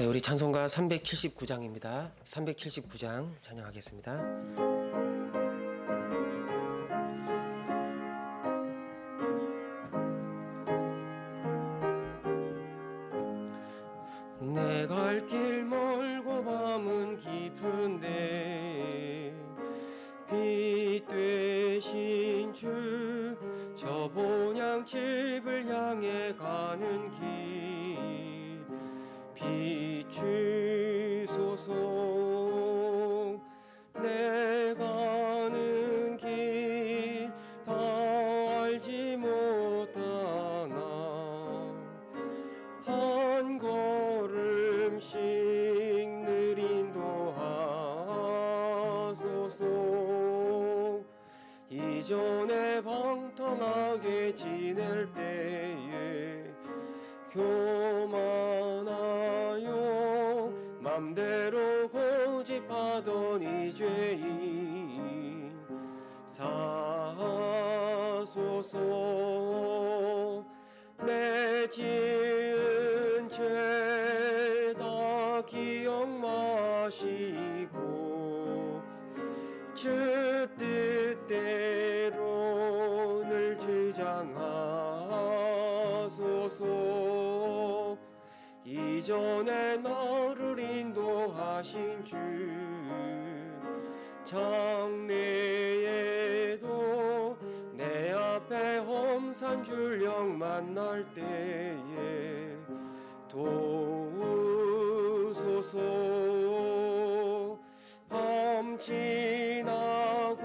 네, 우리 찬송가 379장입니다. 379장 찬양하겠습니다. 내 갈 길 멀고 밤은 깊은데 빛 되신 주 저 본향집을 향해 가는 길 비추소서. 내 가는 길 다 알지 못하나 한 걸음씩 늘 인도하소서. 이전에 방탕하게 지낼 때에 교만하여 맘대로 고집하던 이 죄인 사하소서. 내 지은 죄 다 기억 마시고 주 뜻대로 늘 주장하소서. 이전에 나를 인도하신 주 장래에도 내 앞에 험산 줄령 만날 때에 도우소서. 밤 지나고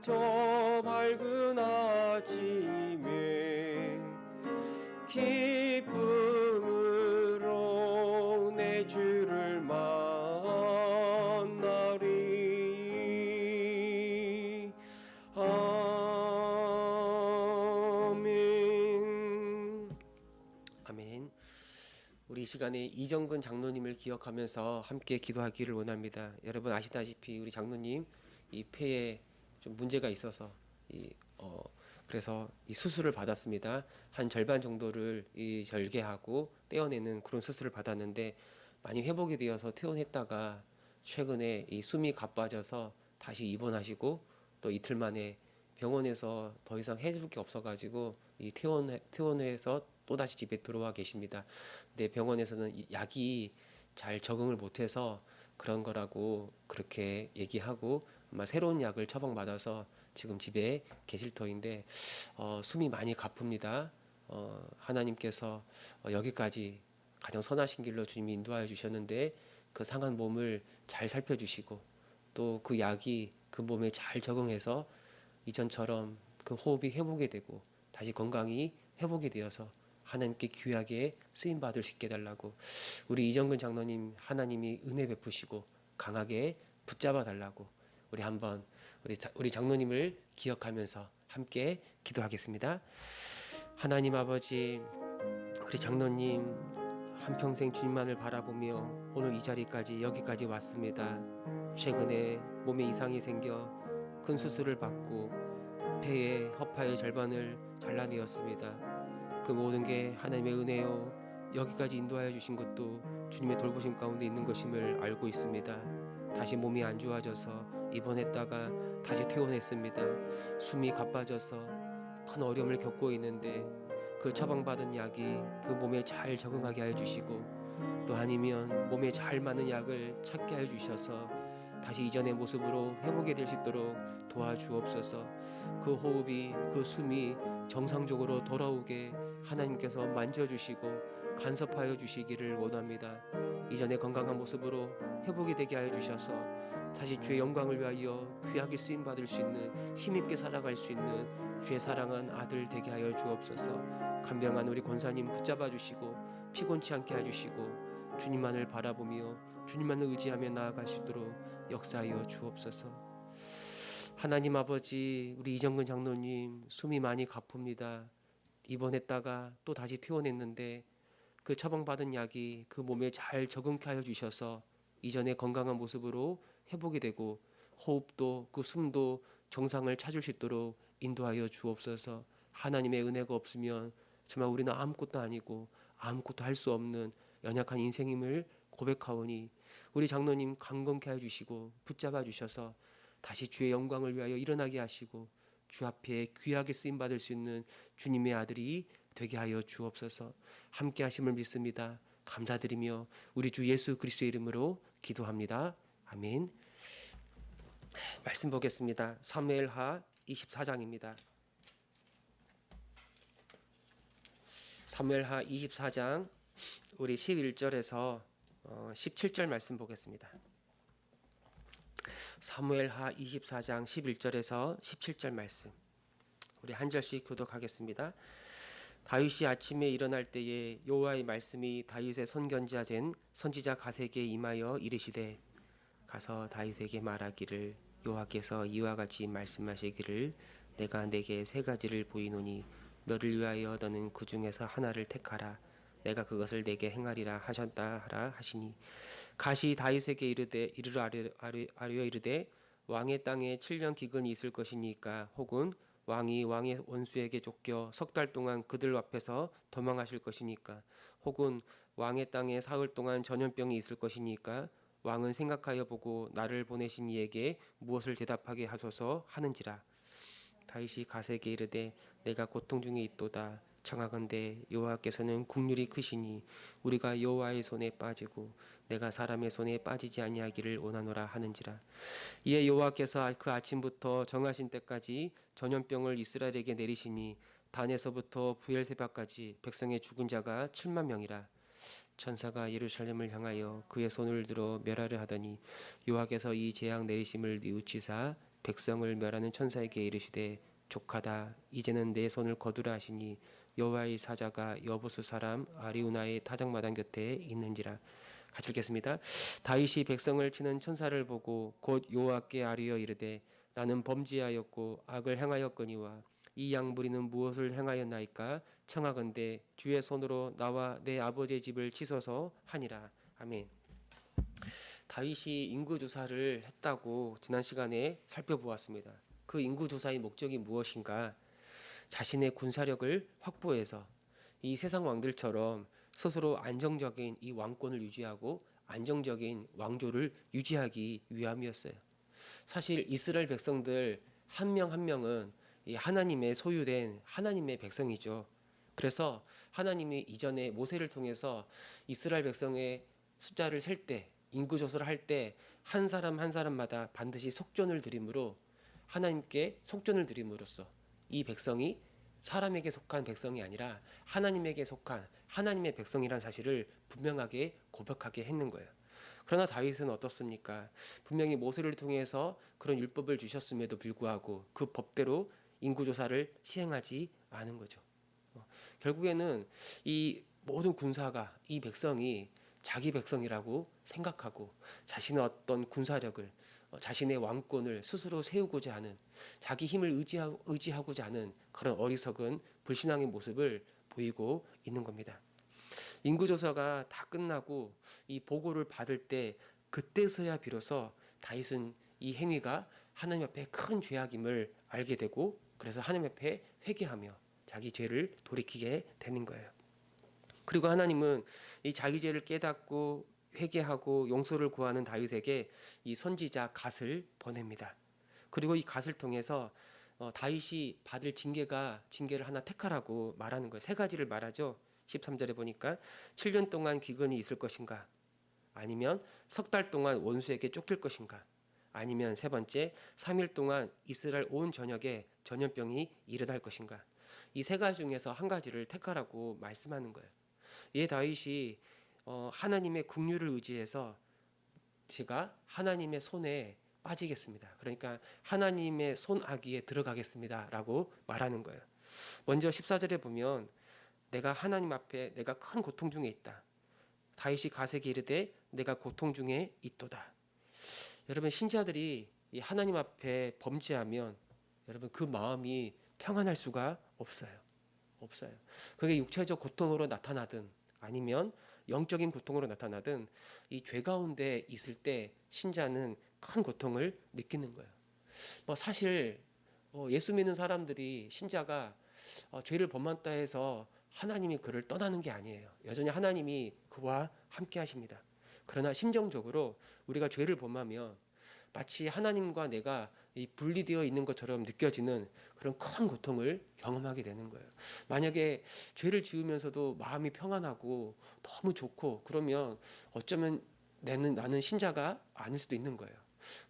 저 밝은 아침에 기쁨으로 내 주를 만나리. 아멘. 아멘. 우리 이 시간에 이정근 장로님을 기억하면서 함께 기도하기를 원합니다. 여러분 아시다시피 우리 장로님 이 폐에 좀 문제가 있어서 그래서 이 수술을 받았습니다. 한 절반 정도를 이 절개하고 떼어내는 그런 수술을 받았는데 많이 회복이 되어서 퇴원했다가 최근에 이 숨이 가빠져서 다시 입원하시고 또 이틀 만에 병원에서 더 이상 해줄 게 없어가지고 이 퇴원해서 또 다시 집에 들어와 계십니다. 근데 병원에서는 이 약이 잘 적응을 못해서 그런 거라고 그렇게 얘기하고 아마 새로운 약을 처방받아서 지금 집에 계실 터인데 숨이 많이 가쁩니다. 하나님께서 여기까지 가장 선하신 길로 주님이 인도하여 주셨는데 그 상한 몸을 잘 살펴주시고 또 그 약이 그 몸에 잘 적응해서 이전처럼 그 호흡이 회복이 되고 다시 건강이 회복이 되어서 하나님께 귀하게 쓰임받을 수 있게 해달라고 우리 이정근 장로님 하나님이 은혜 베푸시고 강하게 붙잡아 달라고 우리 한번 우리 장로님을 기억하면서 함께 기도하겠습니다. 하나님 아버지, 우리 장로님 한평생 주님만을 바라보며 오늘 이 자리까지 여기까지 왔습니다. 최근에 몸에 이상이 생겨 큰 수술을 받고 폐의 허파의 절반을 잘라내었습니다. 그 모든 게 하나님의 은혜요 여기까지 인도하여 주신 것도 주님의 돌보심 가운데 있는 것임을 알고 있습니다. 다시 몸이 안 좋아져서 입원했다가 다시 퇴원했습니다. 숨이 가빠져서 큰 어려움을 겪고 있는데 그 처방받은 약이 그 몸에 잘 적응하게 하여 주시고 또 아니면 몸에 잘 맞는 약을 찾게 하여 주셔서 다시 이전의 모습으로 회복이 될 수 있도록 도와주옵소서. 그 호흡이 그 숨이 정상적으로 돌아오게 하나님께서 만져주시고 간섭하여 주시기를 원합니다. 이전의 건강한 모습으로 회복이 되게 하여 주셔서 다시 주의 영광을 위하여 귀하게 쓰임받을 수 있는 힘있게 살아갈 수 있는 주의 사랑한 아들 되게 하여 주옵소서. 간병한 우리 권사님 붙잡아 주시고 피곤치 않게 해주시고 주님만을 바라보며 주님만을 의지하며 나아갈 수 있도록 역사하여 주옵소서. 하나님 아버지, 우리 이정근 장로님 숨이 많이 가쁩니다. 입원했다가 또 다시 퇴원했는데 그 처방받은 약이 그 몸에 잘 적응케 하여 주셔서 이전의 건강한 모습으로 회복이 되고 호흡도 그 숨도 정상을 찾을 수 있도록 인도하여 주옵소서. 하나님의 은혜가 없으면 정말 우리는 아무것도 아니고 아무것도 할 수 없는 연약한 인생임을 고백하오니 우리 장로님 강건케 해주시고 붙잡아 주셔서 다시 주의 영광을 위하여 일어나게 하시고 주 앞에 귀하게 쓰임받을 수 있는 주님의 아들이 되게 하여 주옵소서. 함께 하심을 믿습니다. 감사드리며 우리 주 예수 그리스도의 이름으로 기도합니다. 아멘. 말씀 보겠습니다. 사무엘하 24장입니다. 사무엘하 24장 우리 11절에서 17절 말씀 보겠습니다. 사무엘하 24장 11절에서 17절 말씀 우리 한 절씩 교독하겠습니다. 다윗이 아침에 일어날 때에 여호와의 말씀이 다윗의 선견지하 된 선지자 가세에게 임하여 이르시되 가서 다윗에게 말하기를 여호와께서 이와 같이 말씀하시기를 내가 내게 세 가지를 보이노니 너를 위하여 너는 그 중에서 하나를 택하라. 내가 그것을 내게 행하리라 하셨다 하라 하시니 가시 다윗에게 이르러 아뢰어 이르되 왕의 땅에 7년 기근이 있을 것이니까 혹은 왕이 왕의 원수에게 쫓겨 석 달 동안 그들 앞에서 도망하실 것이니까 혹은 왕의 땅에 사흘 동안 전염병이 있을 것이니까 왕은 생각하여 보고 나를 보내신 이에게 무엇을 대답하게 하소서 하는지라. 다윗이 가세에게 이르되 내가 고통 중에 있도다. 청하건대 여호와께서는 국률이 크시니 우리가 여호와의 손에 빠지고 내가 사람의 손에 빠지지 아니하기를 원하노라 하는지라. 이에 여호와께서 그 아침부터 정하신 때까지 전염병을 이스라엘에게 내리시니 단에서부터 부엘세바까지 백성의 죽은 자가 7만 명이라. 천사가 예루살렘을 향하여 그의 손을 들어 멸하려 하더니 여호와께서 이 재앙 내리심을 뉘우치사 백성을 멸하는 천사에게 이르시되 족하다. 이제는 내 손을 거두라 하시니 여호와의 사자가 여부수 사람 아리우나의 타작마당 곁에 있는지라. 같이 읽겠습니다. 다윗이 백성을 치는 천사를 보고 곧 여호와께 아뢰어 이르되 나는 범죄하였고 악을 행하였거니와 이 양부리는 무엇을 행하였나이까. 청하건대 주의 손으로 나와 내 아버지의 집을 치소서 하니라. 아멘. 다윗이 인구조사를 했다고 지난 시간에 살펴보았습니다. 그 인구조사의 목적이 무엇인가? 자신의 군사력을 확보해서 이 세상 왕들처럼 스스로 안정적인 이 왕권을 유지하고 안정적인 왕조를 유지하기 위함이었어요. 사실 이스라엘 백성들 한 명 한 명은 이 하나님의 소유된 하나님의 백성이죠. 그래서 하나님이 이전에 모세를 통해서 이스라엘 백성의 숫자를 셀 때, 인구 조사를 할 때 한 사람 한 사람마다 반드시 속전을 드림으로 하나님께 속전을 드림으로써 이 백성이 사람에게 속한 백성이 아니라 하나님에게 속한 하나님의 백성이라는 사실을 분명하게 고백하게 했는 거예요. 그러나 다윗은 어떻습니까? 분명히 모세를 통해서 그런 율법을 주셨음에도 불구하고 그 법대로 인구조사를 시행하지 않은 거죠. 결국에는 이 모든 군사가 이 백성이 자기 백성이라고 생각하고 자신의 어떤 군사력을 자신의 왕권을 스스로 세우고자 하는 자기 힘을 의지하고자 하는 그런 어리석은 불신앙의 모습을 보이고 있는 겁니다. 인구조사가 다 끝나고 이 보고를 받을 때 그때서야 비로소 다윗은 이 행위가 하나님 앞에 큰 죄악임을 알게 되고 그래서 하나님 앞에 회개하며 자기 죄를 돌이키게 되는 거예요. 그리고 하나님은 이 자기 죄를 깨닫고 회개하고 용서를 구하는 다윗에게 이 선지자 갓을 보냅니다. 그리고 이 갓을 통해서 다윗이 받을 징계를 하나 택하라고 말하는 거예요. 세 가지를 말하죠. 13절에 보니까 7년 동안 기근이 있을 것인가? 아니면 석 달 동안 원수에게 쫓길 것인가? 아니면 세 번째 3일 동안 이스라엘 온 전역에 전염병이 일어날 것인가? 이 세 가지 중에서 한 가지를 택하라고 말씀하는 거예요. 이 다윗이 하나님의 긍휼을 의지해서 제가 하나님의 손에 빠지겠습니다. 그러니까 하나님의 손아귀에 들어가겠습니다라고 말하는 거예요. 먼저 14절에 보면 내가 하나님 앞에 내가 큰 고통 중에 있다. 다윗이 갓에게 이르되 내가 고통 중에 있도다. 여러분 신자들이 이 하나님 앞에 범죄하면 여러분 그 마음이 평안할 수가 없어요. 그게 육체적 고통으로 나타나든 아니면 영적인 고통으로 나타나든 이 죄 가운데 있을 때 신자는 큰 고통을 느끼는 거예요. 사실 예수 믿는 사람들이 신자가 죄를 범했다 해서 하나님이 그를 떠나는 게 아니에요. 여전히 하나님이 그와 함께 하십니다. 그러나 심정적으로 우리가 죄를 범하면 마치 하나님과 내가 이 분리되어 있는 것처럼 느껴지는 그런 큰 고통을 경험하게 되는 거예요. 만약에 죄를 지으면서도 마음이 평안하고 너무 좋고 그러면 어쩌면 나는 신자가 아닐 수도 있는 거예요.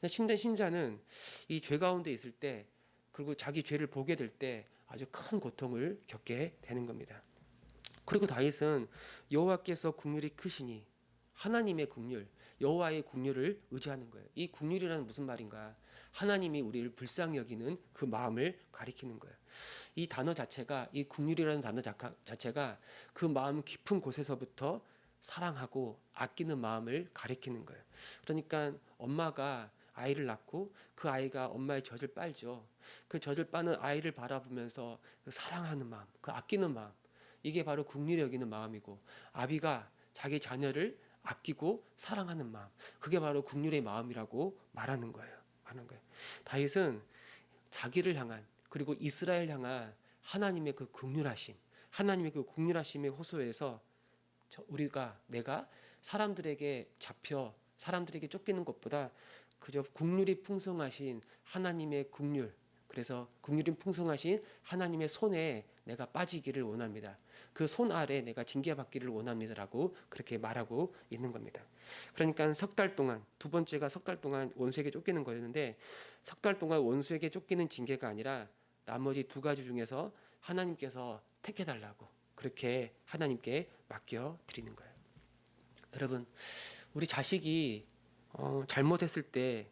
근데 참된 신자는 이 죄 가운데 있을 때 그리고 자기 죄를 보게 될 때 아주 큰 고통을 겪게 되는 겁니다. 그리고 다윗은 여호와께서 긍휼이 크시니 하나님의 긍휼, 여호와의 긍휼을 의지하는 거예요. 이 긍휼이라는 무슨 말인가? 하나님이 우리를 불쌍히 여기는 그 마음을 가리키는 거예요. 이 단어 자체가 이 긍휼이라는 단어 자체가 그 마음 깊은 곳에서부터 사랑하고 아끼는 마음을 가리키는 거예요. 그러니까 엄마가 아이를 낳고 그 아이가 엄마의 젖을 빨죠. 그 젖을 빠는 아이를 바라보면서 그 사랑하는 마음, 그 아끼는 마음, 이게 바로 긍휼히 여기는 마음이고, 아비가 자기 자녀를 아끼고 사랑하는 마음, 그게 바로 긍휼의 마음이라고 말하는 거예요. 다윗은 자기를 향한 그리고 이스라엘 향한 하나님의 그 긍휼하심, 하나님의 그 긍휼하심의 호소에서 내가 사람들에게 잡혀 사람들에게 쫓기는 것보다 그저 긍휼이 풍성하신 하나님의 긍휼, 그래서 긍휼이 풍성하신 하나님의 손에 내가 빠지기를 원합니다. 그 손 아래 내가 징계받기를 원합니다라고 그렇게 말하고 있는 겁니다. 그러니까 석 달 동안, 두 번째가 석 달 동안 원수에게 쫓기는 거였는데, 석 달 동안 원수에게 쫓기는 징계가 아니라 나머지 두 가지 중에서 하나님께서 택해달라고 그렇게 하나님께 맡겨 드리는 거예요. 여러분, 우리 자식이 잘못했을 때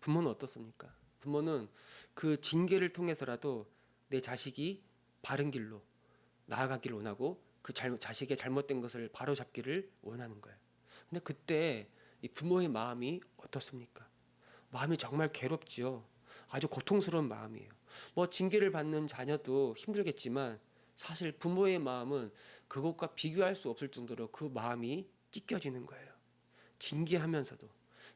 부모는 어떻습니까? 부모는 그 징계를 통해서라도 내 자식이 바른 길로 나아가기를 원하고 그 자식의 잘못된 것을 바로잡기를 원하는 거예요. 근데 그때 이 부모의 마음이 어떻습니까? 마음이 정말 괴롭지요. 아주 고통스러운 마음이에요. 뭐 징계를 받는 자녀도 힘들겠지만 사실 부모의 마음은 그것과 비교할 수 없을 정도로 그 마음이 찢겨지는 거예요. 징계하면서도,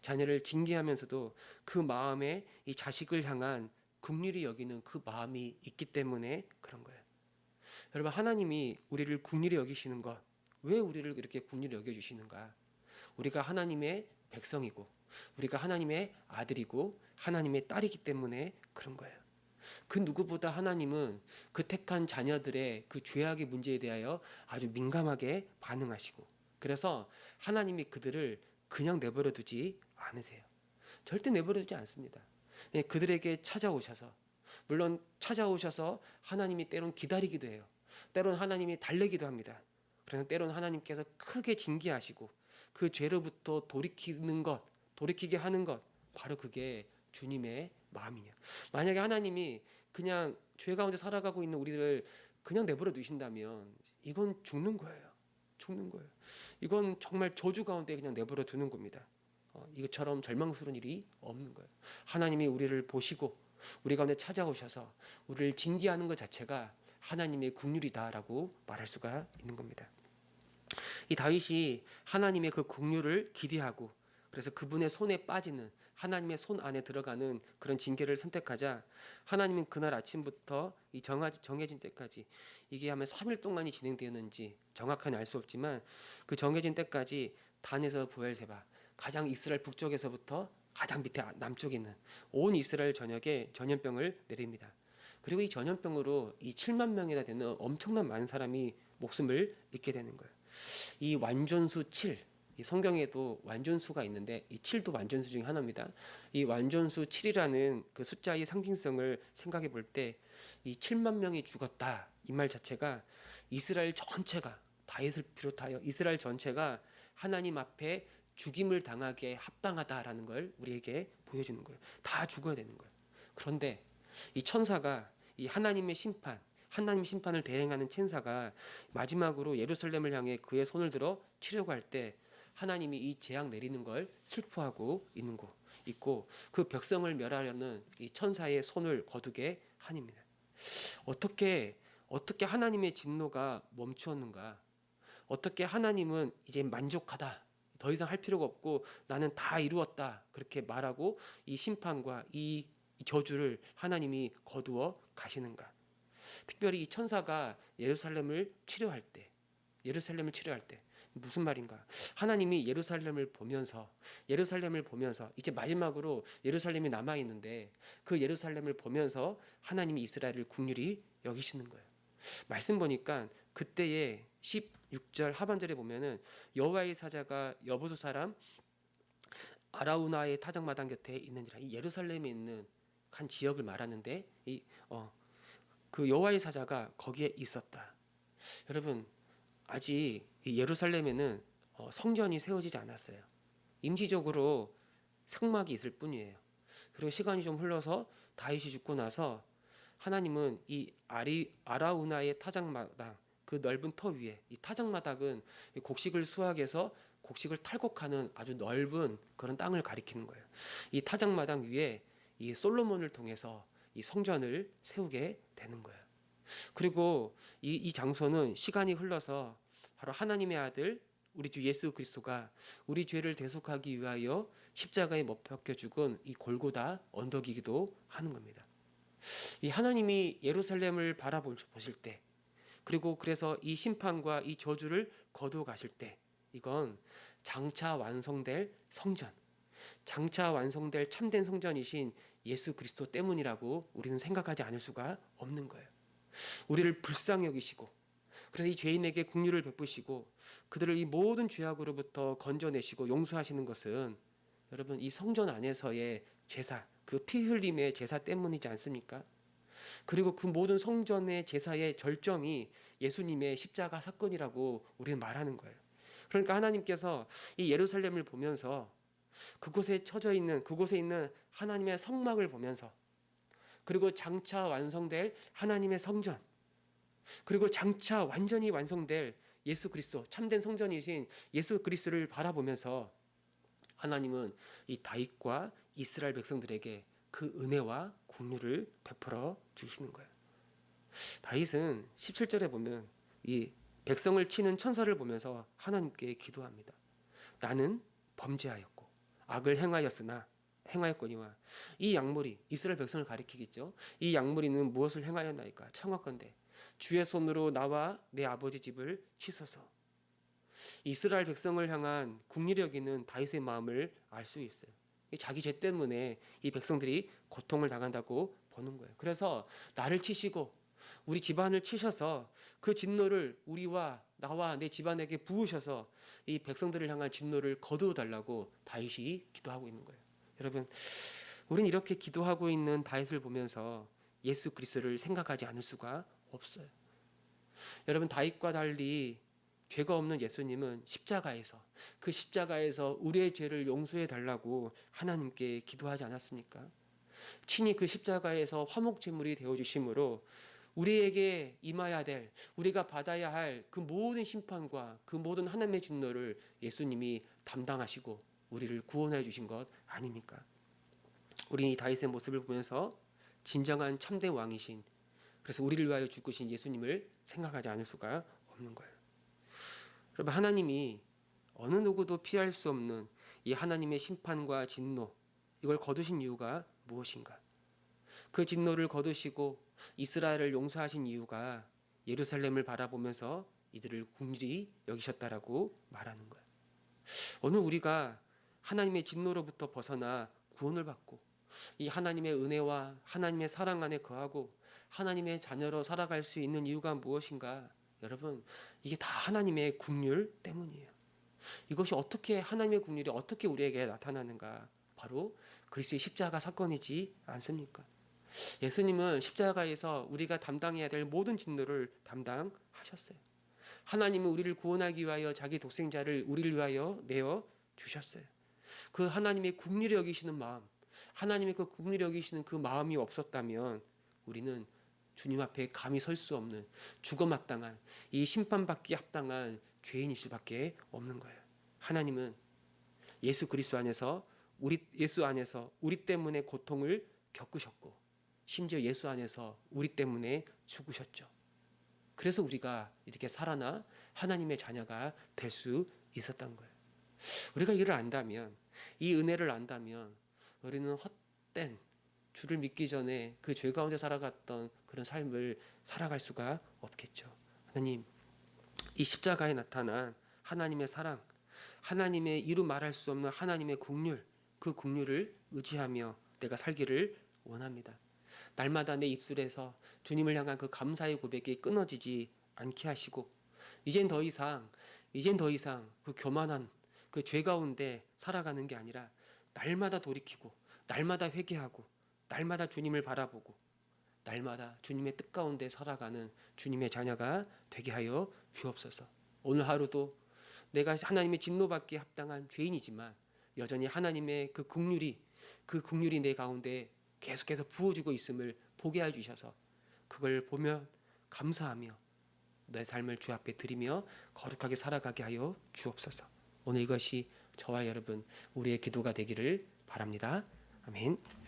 자녀를 징계하면서도 그 마음에 이 자식을 향한 긍휼히 여기는 그 마음이 있기 때문에 그런 거예요. 여러분, 하나님이 우리를 긍휼히 여기시는 것, 왜 우리를 이렇게 긍휼히 여겨주시는가? 우리가 하나님의 백성이고 우리가 하나님의 아들이고 하나님의 딸이기 때문에 그런 거예요. 그 누구보다 하나님은 그 택한 자녀들의 그 죄악의 문제에 대하여 아주 민감하게 반응하시고, 그래서 하나님이 그들을 그냥 내버려 두지 않으세요. 절대 내버려 두지 않습니다. 그들에게 찾아오셔서, 물론 찾아오셔서 하나님이 때론 기다리기도 해요. 때론 하나님이 달래기도 합니다. 그러나 때론 하나님께서 크게 징계하시고 그 죄로부터 돌이키게 하는 것, 바로 그게 주님의 마음이냐. 만약에 하나님이 그냥 죄 가운데 살아가고 있는 우리를 그냥 내버려 두신다면 이건 죽는 거예요. 죽는 거예요. 이건 정말 저주 가운데 그냥 내버려 두는 겁니다. 이것처럼 절망스러운 일이 없는 거예요. 하나님이 우리를 보시고 우리 가운데 찾아오셔서 우리를 징계하는 것 자체가 하나님의 긍휼이다라고 말할 수가 있는 겁니다. 이 다윗이 하나님의 그 긍휼을 기대하고 그래서 그분의 손에 빠지는, 하나님의 손 안에 들어가는 그런 징계를 선택하자 하나님은 그날 아침부터 이 정해진 때까지, 이게 아마 3일 동안이 진행되었는지 정확하게 알 수 없지만 그 정해진 때까지 단에서 부엘세바, 가장 이스라엘 북쪽에서부터 가장 밑에 남쪽에 있는 온 이스라엘 전역에 전염병을 내립니다. 그리고 이 전염병으로 이 7만 명이나 되는 엄청난 많은 사람이 목숨을 잃게 되는 거예요. 이 완전수 7, 이 성경에도 완전수가 있는데 이 7도 완전수 중에 하나입니다. 이 완전수 7이라는 그 숫자의 상징성을 생각해 볼 때 이 7만 명이 죽었다, 이 말 자체가 이스라엘 전체가, 다윗을 비롯하여 이스라엘 전체가 하나님 앞에 죽임을 당하게 합당하다라는 걸 우리에게 보여주는 거예요. 다 죽어야 되는 거예요. 그런데 이 천사가 이 하나님의 심판을 대행하는 천사가 마지막으로 예루살렘을 향해 그의 손을 들어 치려고 할 때 하나님이 이 재앙 내리는 걸 슬퍼하고 있고 그 백성을 멸하려는 이 천사의 손을 거두게 하니입니다. 어떻게 하나님의 진노가 멈추었는가? 어떻게 하나님은 이제 만족하다, 더 이상 할 필요가 없고 나는 다 이루었다, 그렇게 말하고 이 심판과 이 저주를 하나님이 거두어 가시는가? 특별히 이 천사가 예루살렘을 치료할 때 무슨 말인가? 하나님이 예루살렘을 보면서 이제 마지막으로 예루살렘이 남아 있는데 그 예루살렘을 보면서 하나님이 이스라엘을 긍휼히 여기시는 거예요. 말씀 보니까 그때의 16절 하반절에 보면은 여호와의 사자가 여보수 사람 아라우나의 타작마당 곁에 있는지라. 이 예루살렘에 있는 한 지역을 말하는데 그 여호와의 사자가 거기에 있었다. 여러분, 아직 이 예루살렘에는 성전이 세워지지 않았어요. 임시적으로 성막이 있을 뿐이에요. 그리고 시간이 좀 흘러서 다윗이 죽고 나서 하나님은 이 아라우나의 타작마당, 그 넓은 터 위에, 이 타작마당은 곡식을 수확해서 곡식을 탈곡하는 아주 넓은 그런 땅을 가리키는 거예요. 이 타작마당 위에 이 솔로몬을 통해서 이 성전을 세우게 되는 거예요. 그리고 이 장소는 시간이 흘러서 바로 하나님의 아들 우리 주 예수 그리스도가 우리 죄를 대속하기 위하여 십자가에 못 박혀 죽은 이 골고다 언덕이기도 하는 겁니다. 이 하나님이 예루살렘을 바라보실 때, 그리고 그래서 이 심판과 이 저주를 거두어 가실 때, 이건 장차 완성될 성전, 장차 완성될 참된 성전이신 예수 그리스도 때문이라고 우리는 생각하지 않을 수가 없는 거예요. 우리를 불쌍히 여기시고, 그래서 이 죄인에게 긍휼을 베푸시고 그들을 이 모든 죄악으로부터 건져내시고 용서하시는 것은 여러분 이 성전 안에서의 제사, 그 피 흘림의 제사 때문이지 않습니까? 그리고 그 모든 성전의 제사의 절정이 예수님의 십자가 사건이라고 우리는 말하는 거예요. 그러니까 하나님께서 이 예루살렘을 보면서 그곳에 있는 하나님의 성막을 보면서, 그리고 장차 완성될 하나님의 성전, 그리고 장차 완전히 완성될 예수 그리스도, 참된 성전이신 예수 그리스도를 바라보면서 하나님은 이 다윗과 이스라엘 백성들에게 그 은혜와 긍휼을 베풀어 주시는 거예요. 다윗은 17절에 보면 이 백성을 치는 천사를 보면서 하나님께 기도합니다. 나는 범죄하였고 악을 행하였거니와 이 약물이, 이스라엘 백성을 가리키겠죠. 이 약물이는 무엇을 행하였나이까? 청하건대 주의 손으로 나와 내 아버지 집을 치소서. 이스라엘 백성을 향한 긍휼히 여기는 다윗의 마음을 알 수 있어요. 자기 죄 때문에 이 백성들이 고통을 당한다고 보는 거예요. 그래서 나를 치시고 우리 집안을 치셔서 그 진노를 나와 내 집안에게 부으셔서 이 백성들을 향한 진노를 거두어 달라고 다윗이 기도하고 있는 거예요. 여러분, 우리는 이렇게 기도하고 있는 다윗을 보면서 예수 그리스도를 생각하지 않을 수가 없어요. 여러분, 다윗과 달리 죄가 없는 예수님은 그 십자가에서 우리의 죄를 용서해 달라고 하나님께 기도하지 않았습니까? 친히 그 십자가에서 화목 제물이 되어 주심으로 우리에게 임해야 될, 우리가 받아야 할 그 모든 심판과 그 모든 하나님의 진노를 예수님이 담당하시고 우리를 구원해 주신 것 아닙니까? 우리 이 다윗의 모습을 보면서 진정한 참된 왕이신, 그래서 우리를 위하여 죽으신 예수님을 생각하지 않을 수가 없는 거예요. 여러분, 하나님이 어느 누구도 피할 수 없는 이 하나님의 심판과 진노, 이걸 거두신 이유가 무엇인가? 그 진노를 거두시고 이스라엘을 용서하신 이유가 예루살렘을 바라보면서 이들을 긍휼히 여기셨다라고 말하는 거예요. 오늘 우리가 하나님의 진노로부터 벗어나 구원을 받고 이 하나님의 은혜와 하나님의 사랑 안에 거하고 하나님의 자녀로 살아갈 수 있는 이유가 무엇인가? 여러분, 이게 다 하나님의 긍휼 때문이에요. 이것이 어떻게, 하나님의 긍휼이 어떻게 우리에게 나타나는가? 바로 그리스도의 십자가 사건이지 않습니까? 예수님은 십자가에서 우리가 담당해야 될 모든 진노를 담당하셨어요. 하나님은 우리를 구원하기 위하여 자기 독생자를 우리를 위하여 내어 주셨어요. 그 하나님의 긍휼히 여기시는 마음, 하나님의 그 긍휼히 여기시는 그 마음이 없었다면 우리는 주님 앞에 감히 설 수 없는 죽어마땅한, 이 심판받기 합당한 죄인이실 밖에 없는 거예요. 하나님은 예수 그리스도 안에서 우리 때문에 고통을 겪으셨고 심지어 예수 안에서 우리 때문에 죽으셨죠. 그래서 우리가 이렇게 살아나 하나님의 자녀가 될 수 있었던 거예요. 우리가 이를 안다면, 이 은혜를 안다면 우리는 헛된 주를 믿기 전에 그 죄 가운데 살아갔던 그런 삶을 살아갈 수가 없겠죠. 하나님, 이 십자가에 나타난 하나님의 사랑, 하나님의 이루 말할 수 없는 하나님의 긍휼, 그 긍휼을 의지하며 내가 살기를 원합니다. 날마다 내 입술에서 주님을 향한 그 감사의 고백이 끊어지지 않게 하시고 이젠 더 이상 그 교만한 그 죄 가운데 살아가는 게 아니라 날마다 돌이키고 날마다 회개하고 날마다 주님을 바라보고 날마다 주님의 뜻 가운데 살아가는 주님의 자녀가 되게 하여 주옵소서. 오늘 하루도 내가 하나님의 진노받기에 합당한 죄인이지만 여전히 하나님의 그 긍휼이 내 가운데 계속해서 부어지고 있음을 보게 해 주셔서 그걸 보며 감사하며 내 삶을 주 앞에 드리며 거룩하게 살아가게 하여 주옵소서. 오늘 이것이 저와 여러분 우리의 기도가 되기를 바랍니다. 아멘.